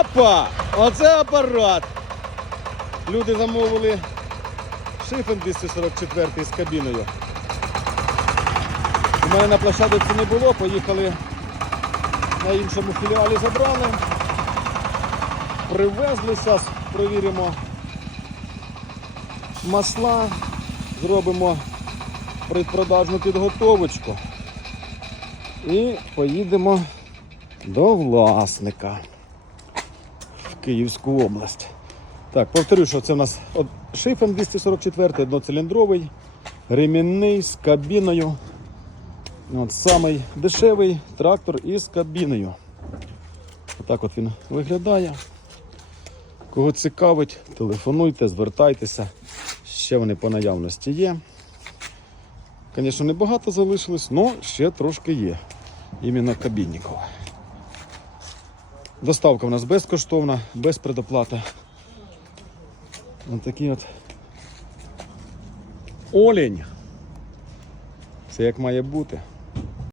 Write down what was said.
Опа! Оце апарат! Люди замовили шифен 244 з кабіною. У мене на площадці не було, поїхали на іншому філіалі забрали. Привезли, зараз провіримо масла, зробимо предпродажну підготовочку і поїдемо до власника Київську область. Так, повторю, що це у нас шифен 244, одноциліндровий, ремінний з кабіною. От самий дешевий трактор із кабіною. Отак от він виглядає. Кого цікавить, телефонуйте, звертайтеся. Ще вони по наявності є. Звісно, не багато залишилось, але ще трошки є. Іменно кабінників. Доставка в нас безкоштовна, без предоплати. Ось такий от олень. Це як має бути.